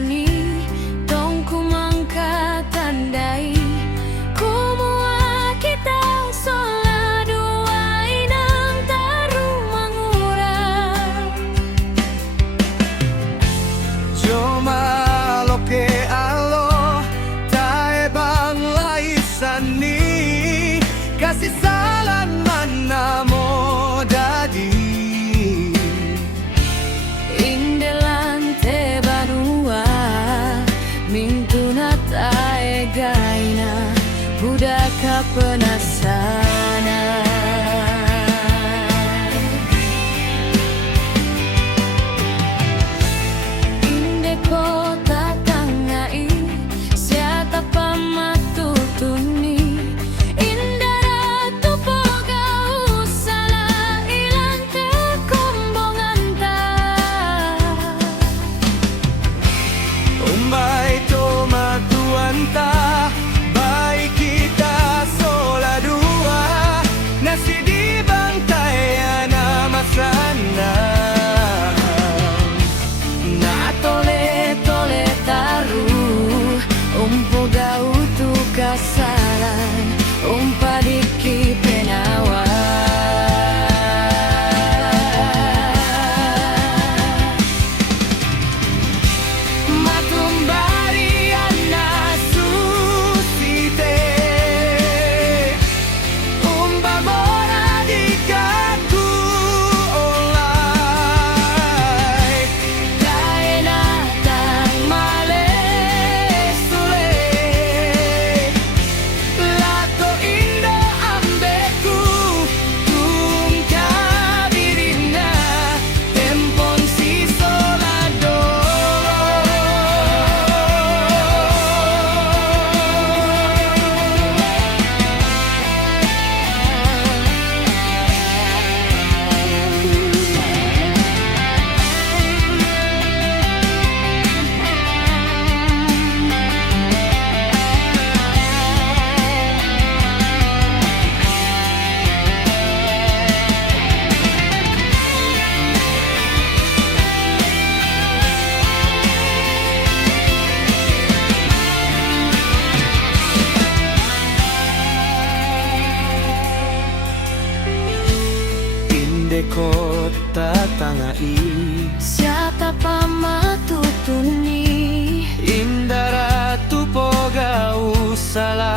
berani tong ku mangka tandai kumua kita sola dua inang taru mangurang Cuma loke alo tae bang laisani kasih salan mana mo dadi indelante banua mintuna tae gaina budaka penasana inde kota tangai siata pamatutuni indara tu poga usala ilante kombonganta Umbay tomatuanta baik kita sola dua nasi di bantai nama sana na tole tole taru umpoga utu kasalan umpadiki penawa matumbari ana susite umba mora di kaku olai daena tang male sule lato indo ambeku tung kabirina tempon si solado inde kota tangai siata pamatutuni indara tu poga usala